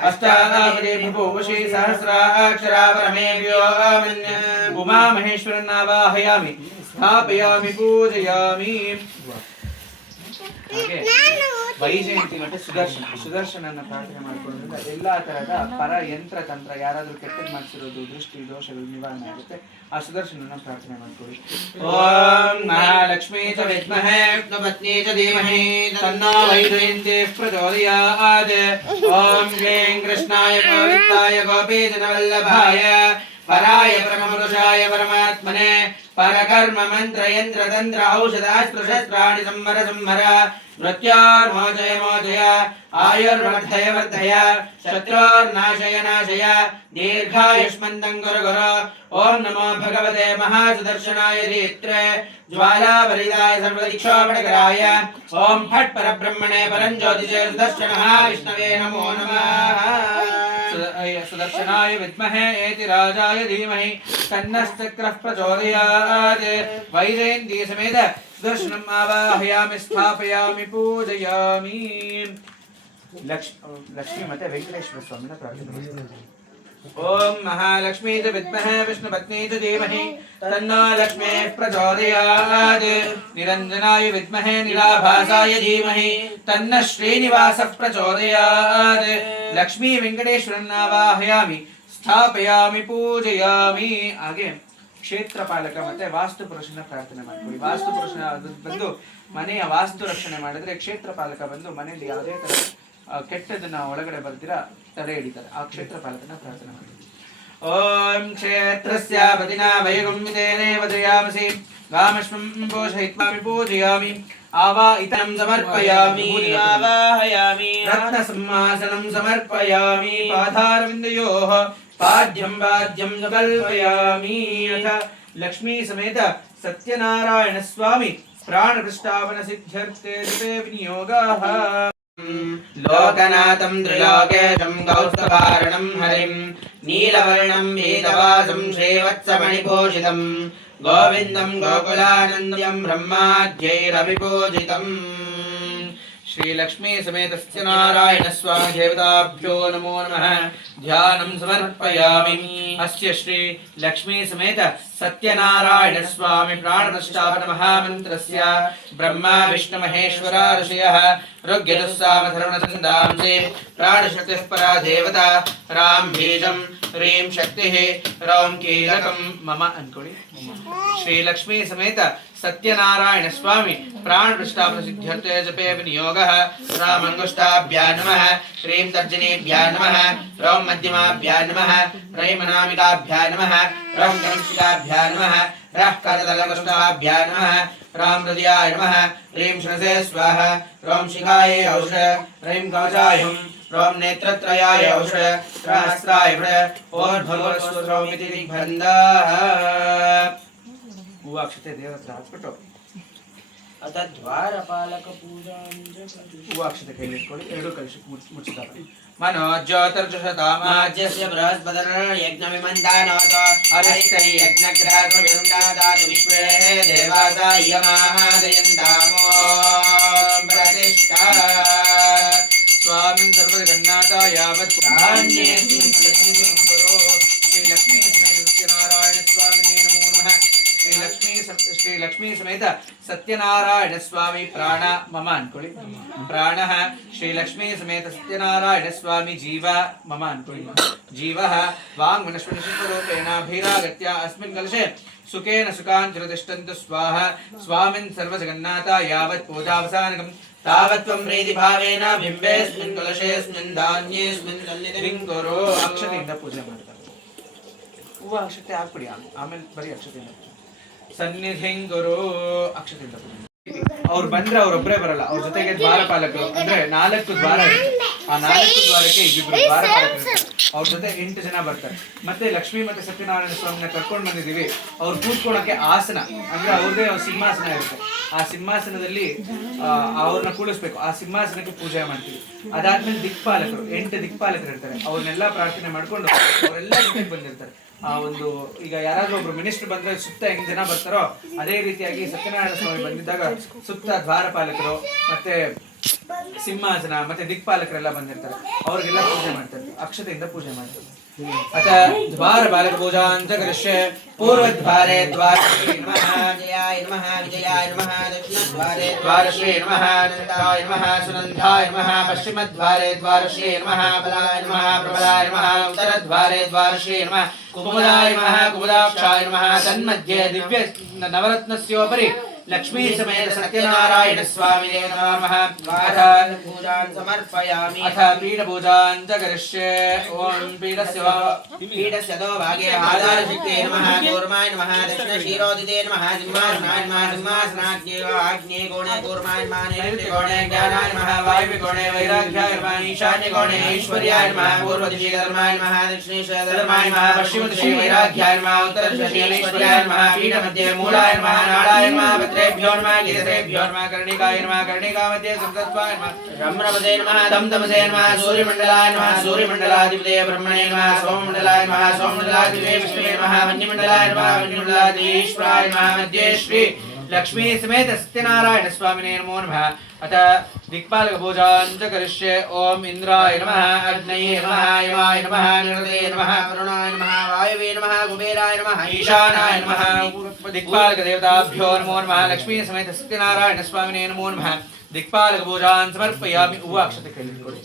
अष्टापदे भूपवशी सहस्राक्षरा परमे व्योमन्. उमा महेश्वरन् आवाहयामि स्थापयामि पूजयामि. ಹಾಗೆ ವೈಜಯಂತಿ ಮತ್ತೆ ಸುದರ್ಶನನ ಪ್ರಾರ್ಥನೆ ಮಾಡ್ಕೊಳ್ಳೋದ್ರಿಂದ ಎಲ್ಲಾ ತರಹದ ಪರ ಯಂತ್ರ ತಂತ್ರ ಯಾರಾದ್ರೂ ಕೆಟ್ಟದ್ ಮಾಡಿಸಿರೋದು ದೃಷ್ಟಿ ದೋಷಗಳು ನಿವಾರಣೆ ಆಗುತ್ತೆ. ಆ ಸುದರ್ಶನನ ಪ್ರಾರ್ಥನೆ ಮಾಡ್ಕೊಳ್ಳಿ. ಓಂ ಮಹಾಲಕ್ಷ್ಮೀ ಚ ವಿದ್ಮಹೇ ವಿಷ್ಣುಪತ್ನಿ ಚ ಧೀಮಹಿ ತನ್ನೋ ವೈಜಯಂತಿ ಪ್ರಚೋದಯಾತ್. ಓಂ ಶ್ರೀಂ ಕೃಷ್ಣಾಯ ಗೋವಿಂದಾಯ ಗೋಪೀಜನವಲ್ಲಭಾಯ पराय परमपुरुषाय परमात्मने परकर्म मंत्र यंत्र तंत्र औषधास्त्रशस्त्राणि संवर संवर मृत्योर्मोचय मोचय आयुर्वर्धय वर्धय शत्रुर्नाशय नाशय दीर्घायुष्मन्तं कुरु कुरु. ओम नमो भगवते महासुदर्शनाय धीत्रे ज्वालाभरिताय सर्वदिक्षोपणकराय ओम फट् परब्रह्मणे परञ्ज्योतिषे सुदर्शनः विष्णवे नमो नमः. सुदर्शनाय विद्महे एति राजाय धीमहि तन्नश्चक्रः प्रचोदयात्. वैजयन्ती समेत सुदर्शनम् आवाहयामि स्थापयामि पूजयामि. लक्ष्मी ಮತ್ತೆ ವೆಂಕಟೇಶ್ವರ ಸ್ವಾಮಿನ ಪ್ರಾರ್ಥನೆ. ओम महालक्ष्मी च विद्महे विष्णुपत्नी च धीमहि तन्नो लक्ष्मीः प्रचोदयात्. निरञ्जनाय विद्महे नीलाभासाय धीमहि तन्नः श्रीनिवासः प्रचोदयात्. लक्ष्मी वेंकटेश्वरन् आवाहयामि स्थापयामि पूजयामि. ಹಾಗೆ ಕ್ಷೇತ್ರಪಾಲಕ ಮತ್ತೆ ವಾಸ್ತು ಪುರುಷನ ಪ್ರಾರ್ಥನೆ ಮಾಡ್ಕೊಳ್ಳಿ. ವಾಸ್ತು ಪುರುಷನ ಬಂದು ಮನೆಯ ವಾಸ್ತು ರಕ್ಷಣೆ ಮಾಡಿದ್ರೆ ಕ್ಷೇತ್ರಪಾಲಕ ಬಂದು ಮನೆಯಲ್ಲಿ ಯಾವುದೇ ತರ ಕೆಟ್ಟದನ್ನ ಒಳಗಡೆ ಬರ್ದಿರಾ ತಡೆ ಹಿಡಿತಾರೆ. ಆ ಕ್ಷೇತ್ರಪಾಲಕನ ಪ್ರಾರ್ಥನೆ ಮಾಡಿ. ಓಂ ಕ್ಷೇತ್ರಸ್ಯ ಪತಿನಾ ವೈಗುಂವಿತೇನೇವ ದ್ರಯಾಮಸಿ ಗಾಮಶ್ವಂ ಪೋಷಯಿತ್ವಾಮಿ ಪೂಜಯಾಮಿ. ಆವಾಹಿತಂ ಸಮರ್ಪಯಾಮಿ ಆವಾಹಯಾಮಿ. ರತ್ನ ಸಿಂಹಾಸನಂ ಸಮರ್ಪಯಾಮಿ. ಪಾದಾರವಿಂದಯೋಃ ಪಾದ್ಯಂ ಪಾದ್ಯಂ ಕಲ್ಪಯಾಮಿ. ಅಥ ಲಕ್ಷ್ಮೀ ಸಮೇತ ಸತ್ಯನಾರಾಯಣ ಸ್ವಾಮಿ ಪ್ರಾಣ ಪ್ರಷ್ಟಾಪನ ಸಿದ್ಧ್ಯರ್ಥೇ ವಿನಿಯೋಗಃ. लोकनाथं त्रिलोकेशं कौस्तुभारणं हरिं नीलवर्णं वेदवासं श्रीवत्समणिभूषितं गोविन्दं गोकुलानन्द्यं ब्रह्माद्यैरभिपूजितम्. श्री लक्ष्मी समेत सत्यनारायण स्वामी देवताभ्यो नमो नमः. ध्यानं समर्पयामि. अस्य श्री लक्ष्मी समेत सत्यनारायण स्वामी प्राणप्रतिष्ठापन महामन्त्रस्य ब्रह्मा विष्णु महेश्वर ऋषयः ऋग्यजुस्साम धर्मसन्दांसि प्राणशक्तिः परा देवता राम बीजं ह्रीं शक्तिः रौं कीलकं मम अನ್ಕೊಳ್ಳಿ ಶ್ರೀ ಲಕ್ಷ್ಮೀ ಸಮೇತ सत्यनारायण स्वामी प्राण प्रतिष्ठापन सिद्ध्यर्थे जपे विनियोगः राम अंगुष्ठाभ्यां नमः ह्रीं तर्जनीभ्यां नमः रौं मध्यमाभ्यां नमः ह्रीं अनामिकाभ्यां नमः रौं कनिष्ठिकाभ्यां नमः रः करतलकुष्ठाभ्यां नमः राम हृदयाय नमः ह्रीं श्रसे स्वाहा रौं शिखाय औषध ह्रीं कवचाय रौं नेत्रत्रयाय औषध सहस्राय ओर्भगवस्वरोमिति दिग्बन्धः ಹೂವಾಕ್ಷತೆ ದೇವರ ಹತ್ರ ಹಾಕ್ಬಿಟ್ಟು अथ द्वारपालक पूजा ಹೂವಾಕ್ಷತೆ ಕೈಲಿ ಇಟ್ಕೊಳ್ಳಿ ಎರಡು ಕಲಶ ಮುಚ್ಚಿದಾಗ मनोज्योतिर्जुषतामाज्यस्य बृहस्पतिर्यज्ञविमन्दानोतो हरिस्तै यज्ञग्रहसुविरुन्दादातु विश्वे देवासा यमादयन्तामो प्रतिष्ठा स्वामिन् सर्वजगन्नाथ यावत् धान्येऽस्मिन् श्री लक्ष्मी समेत सत्यनारायण स्वामिने नमो नमः श्री लक्ष्मी समेत सत्यनारायण स्वामी प्राण मम अನ್ಕೊಳ್ಳಿ प्राणः श्री लक्ष्मी समेत सत्यनारायण स्वामी जीव मम अನ್ಕೊಳ್ಳಿ जीवः वाङ् मनस्वनिष्ठरूपेण भैरागत्य अस्मिन् कलशे सुखेन सुखाञ्चरतिष्ठन्तु स्वाहा स्वामिन् सर्वजगन्नाथ यावत् पूजावसानकम् तावत्त्वं प्रीतिभावेन बिम्बेऽस्मिन् कलशेऽस्मिन् धान्येऽस्मिन् सन्निधिं कुरु ಅಕ್ಷತೆಯಿಂದ ಪೂಜೆ ಮಾಡ್ತಾರೆ ಹೂವು ಅಕ್ಷತೆ ಹಾಕ್ಬಿಡಿ ಆಮೇಲೆ ಬರೀ ಅಕ್ಷತೆಯಿಂದ ಸನ್ನಿಧಿಂ ಗುರು ಅಕ್ಷತೆಯಿಂದ ಪೂಜೆ ಅವ್ರು ಬಂದ್ರೆ ಅವ್ರೊಬ್ಬರೇ ಬರಲ್ಲ ಅವ್ರ ಜೊತೆಗೆ ದ್ವಾರಪಾಲಕರು ಅಂದ್ರೆ 4 ದ್ವಾರ ಇರುತ್ತೆ ಆ 4 ದ್ವಾರಕ್ಕೆ ಇಬ್ಬರು ದ್ವಾರಪಾಲಕರು ಅವ್ರ ಜೊತೆ 8 ಜನ ಬರ್ತಾರೆ ಮತ್ತೆ ಲಕ್ಷ್ಮೀ ಮತ್ತೆ ಸತ್ಯನಾರಾಯಣ ಸ್ವಾಮಿನ ಕರ್ಕೊಂಡು ಬಂದಿದೀವಿ ಅವ್ರು ಕೂತ್ಕೊಳ್ಳೋಕೆ ಆಸನ ಅಂದ್ರೆ ಅವ್ರದೇ ಸಿಂಹಾಸನ ಇರುತ್ತೆ ಆ ಸಿಂಹಾಸನದಲ್ಲಿ ಅವ್ರನ್ನ ಕೂಡಿಸ್ಬೇಕು ಆ ಸಿಂಹಾಸನಕ್ಕೆ ಪೂಜೆ ಮಾಡ್ತೀವಿ ಅದಾದ್ಮೇಲೆ ದಿಕ್ಪಾಲಕರು 8 ದಿಕ್ಪಾಲಕರು ಇರ್ತಾರೆ ಅವ್ರನ್ನೆಲ್ಲ ಪ್ರಾರ್ಥನೆ ಮಾಡ್ಕೊಂಡು ಅವರೆಲ್ಲ ಜೊತೆಗೆ ಬಂದಿರ್ತಾರೆ ಆ ಒಂದು ಈಗ ಯಾರಾದ್ರೂ ಒಬ್ರು ಮಿನಿಸ್ಟರ್ ಬಂದ್ರೆ ಸುತ್ತ ಹೆಂಗ್ ಜನ ಬರ್ತಾರೋ ಅದೇ ರೀತಿಯಾಗಿ ಸತ್ಯನಾರಾಯಣ ಸ್ವಾಮಿ ಬಂದಿದ್ದಾಗ ಸುತ್ತ ದ್ವಾರಪಾಲಕರು ಮತ್ತೆ ಸಿಂಹಾಸನ ಮತ್ತೆ ದಿಕ್ಪಾಲಕರೆಲ್ಲ ಬಂದಿರ್ತಾರೆ ಅವ್ರಿಗೆಲ್ಲ ಪೂಜೆ ಮಾಡ್ತಾರೆ ಅಕ್ಷತೆಯಿಂದ ಪೂಜೆ ಮಾಡ್ತಾರೆ अथ द्वारपालक पूजां च करिष्ये पूर्वद्वारे द्वारश्री नमः जयाय नमः विजयाय नमः दक्षिणद्वारे द्वारश्री नमः अनन्ताय नमः सुनन्दाय नमः पश्चिमद्वारे द्वारश्री नमः बलाय नमः प्रबलाय नमः उत्तरद्वारे द्वारश्री नमः कुमुदाय नमः कुमुदाक्षाय नमः तन्मध्ये दिव्य नवरत्नस्योपरि लक्ष्मी समेत सत्यनारायण स्वामिने नमः अथ पूजां समर्पयामि अथ पीठपूजां च करिष्ये ओम पीठस्य दो भागे आधारशक्ते नमः कूर्माय नमः दक्षिणशिरोदिते नमः सिंहासनाय नमः सिंहासनाग्ने आग्ने कोणे कूर्माय नमः नैऋत्यकोणे ज्ञानाय नमः वायव्यकोणे वैराग्याय नमः ईशान्यकोणे ऐश्वर्याय नमः पूर्वदिशि धर्माय नमः दक्षिणेशे धर्माय नमः पश्चिमदिशि वैराग्याय नमः उत्तरदिशि ऐश्वर्याय नमः पीठमध्ये मूलाय नमः नाडाय नमः भद्रेभ्यो नमः गिरिश्रेभ्यो नमः कर्णिकाय नमः कर्णिकामध्ये संसत्वाय नमः ब्रह्मणपदे नमः दमदमसे नमः सूर्यमण्डलाय नमः सूर्यमण्डलाधिपते ब्रह्मणे नमः सोममण्डलाय नमः सोममण्डलाधिपते विष्णुवे नमः वन्यमण्डलाय नमः वन्यमण्डलाधीश्वराय नमः मध्ये श्री लक्ष्मी समेत सत्यनारायण स्वामिने नमो नमः अथ दिक्पालक पूजां च करिष्ये ओम इंद्राय नमः अग्नये नमः यमाय नमः निरदये नमः वरुणाय नमः वायवे नमः कुबेराय नमः ईशानाय नमः दिक्पालक देवताभ्यो नमो नमः लक्ष्मी समेत सत्यनारायण स्वामिने नमो नमः दिक्पालक पूजां समर्पयामि उवाक्षते कलिकोडि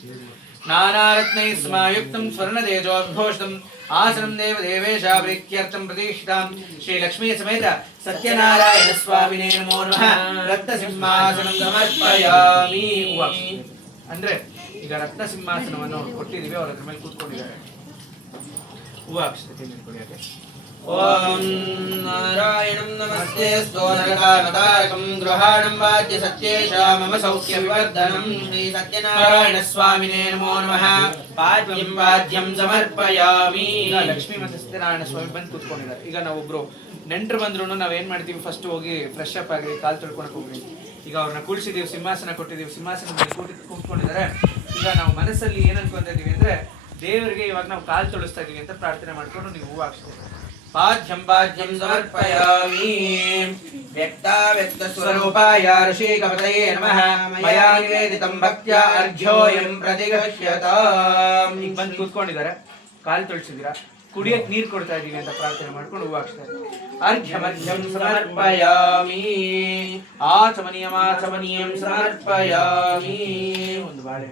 नानारत्नैः समायुक्तं स्वर्णतेजोद्घोषितं आसनं देवदेवेशा प्रीत्यर्थं प्रतिष्ठितां श्रीलक्ष्मी समेत सत्यनारायण स्वामिने नमो नमः रत्नसिंहासनं समर्पयामि ಅಂದ್ರೆ ಈಗ ರತ್ನ ಸಿಂಹಾಸನವನ್ನು ಕೊಟ್ಟಿದ್ದೀವಿ ಅವರ ಮೇಲೆ ಕೂತ್ಕೊಂಡಿದ್ದಾರೆ ಹೂವಾಕ್ಷತೆ ನಿಂತ್ಕೊಳ್ಳಿ ओम नारायणं नमस्ते स्तोत्रकामतारकं गृहाणं वाद्य सत्येषा मम सौख्यविवर्धनं श्री सत्यनारायण स्वामिने नमो नमः पाद्यं वाद्यं समर्पयामि ಲಕ್ಷ್ಮೀ ಮತ್ತೆ ಸತ್ಯನಾರಾಯಣ ಸ್ವಾಮಿ ಬಂದು ಕೂತ್ಕೊಂಡಿದ್ದಾರೆ ಈಗ ನಾವೊಬ್ರು ನೆಂಟರು ಬಂದ್ರು ನಾವೇನ್ ಮಾಡ್ತೀವಿ ಫಸ್ಟ್ ಹೋಗಿ ಫ್ರೆಶ್ ಅಪ್ ಆಗಿ ಕಾಲು ತೊಳ್ಕೊಳಕ್ ಹೋಗ್ತೀವಿ ಈಗ ಅವ್ರನ್ನ ಕೂಡಿಸಿದೀವಿ ಸಿಂಹಾಸನ ಕೊಟ್ಟಿದ್ದೀವಿ ಸಿಂಹಾಸನ ಮೇಲೆ ಕೂತ್ಕೊಂಡಿದ್ದಾರೆ ಈಗ ನಾವು ಮನಸ್ಸಲ್ಲಿ ಏನ್ ಅನ್ಕೊಂತ ಇದೀವಿ ಅಂದ್ರೆ ದೇವರಿಗೆ ಇವಾಗ ನಾವು ಕಾಲು ತೊಳಿಸ್ತಾ ಇದೀವಿ ಅಂತ ಪ್ರಾರ್ಥನೆ ಮಾಡ್ಕೊಂಡು ನೀವು ಹೂ ಹಾಕ್ಸ್ತೀವಿ पाद्यं पाद्यं समर्पयामि व्यक्ताव्यक्तस्वरूपाय ऋषिकपतये नमः मया निवेदितं भक्त्या अर्घ्योऽयं प्रतिगृह्यताम् ಈಗ ಬಂದು ಕೂತ್ಕೊಂಡಿದ್ದಾರೆ ಕಾಲು ತೊಳಿಸಿದೀರಾ ಕುಡಿಯಕ್ಕೆ ನೀರು ಕೊಡ್ತಾ ಇದೀವಿ ಅಂತ ಪ್ರಾರ್ಥನೆ ಮಾಡ್ಕೊಂಡು ಹೂವು ಹಾಕ್ಸ್ತಾ ಇದ್ದೀವಿ. ಅರ್ಘ್ಯ ಮಧ್ಯಂ ಸಮರ್ಪಯಾಮಿ ಆಚಮನೀಯಂ ಸಮರ್ಪಯಾಮಿ. ಒಂದು ಬಾಳೆ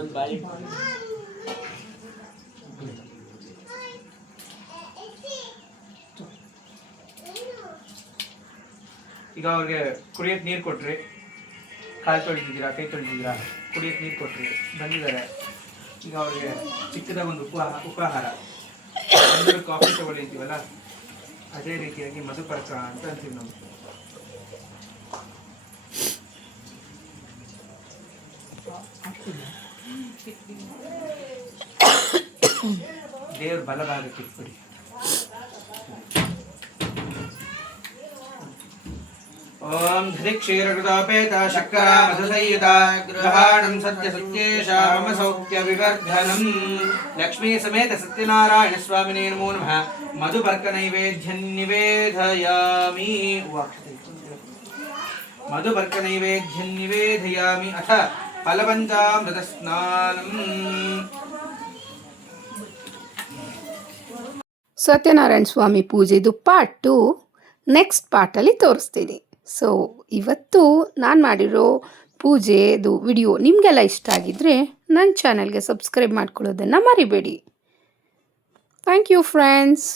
ಒಂದು ಬಾಳೆ. ಈಗ ಅವ್ರಿಗೆ ಕುಡಿಯಕ್ಕೆ ನೀರು ಕೊಟ್ರಿ, ಕಾಲು ತೊಳಿತಿದ್ದೀರಾ, ಕೈ ತೊಳಿತಿದ್ದೀರಾ, ಕುಡಿಯಕ್ಕೆ ನೀರು ಕೊಟ್ರಿ, ಬಂದಿದ್ದಾರೆ. ಈಗ ಅವ್ರಿಗೆ ಚಿಕ್ಕದಾಗ ಒಂದು ಉಪಹಾರ ಕಾಫಿ ತಗೊಳ್ಳಿದ್ದೀವಲ್ಲ, ಅದೇ ರೀತಿಯಾಗಿ ಮಧುಪರ್ಕ ಅಂತ ಅಂತೀವಿ ನಾವು. ದೇವ್ರ ಬಲಭಾಗಕ್ಕೆ ಇಟ್ಬಿಡಿ. ಓಂ ಧೃಕ್ಷೀರಕೃತೋಪೇತ ಶರ್ಕರ ಮಧುಸಂಯುತ ಗೃಹಾಣಂ ಸತ್ಯ ಸತ್ಯೇಶ ಮಮ ಸೌಖ್ಯ ವಿವರ್ಧನಂ. ಲಕ್ಷ್ಮೀ ಸಮೇತ ಸತ್ಯನಾರಾಯಣ ಸ್ವಾಮಿನೇ ನಮೋ ನಮಃ. ಮಧುಪರ್ಕ ನೈವೇದ್ಯ ನಿವೇದಯಾಮಿ. ಮಧುಪರ್ಕ ನೈವೇದ್ಯ ನಿವೇದಯಾಮಿ. ಅಥ ಫಲಪಂಚಾಮೃತ ಸ್ನಾನಂ. ಸತ್ಯನಾರಾಯಣ ಸ್ವಾಮಿ ಪೂಜೆದು ಪಾರ್ಟ್ 2 ನೆಕ್ಸ್ಟ್ ಪಾರ್ಟಲ್ಲಿ ತೋರಿಸ್ತೀನಿ. ಸೊ ಇವತ್ತು ನಾನು ಮಾಡಿರೋ ಪೂಜೆದು ವಿಡಿಯೋ ನಿಮಗೆಲ್ಲ ಇಷ್ಟ ಆಗಿದ್ದರೆ ನನ್ನ ಚಾನಲ್ಗೆ ಸಬ್ಸ್ಕ್ರೈಬ್ ಮಾಡ್ಕೊಳ್ಳೋದನ್ನು ಮರಿಬೇಡಿ. Thank you friends.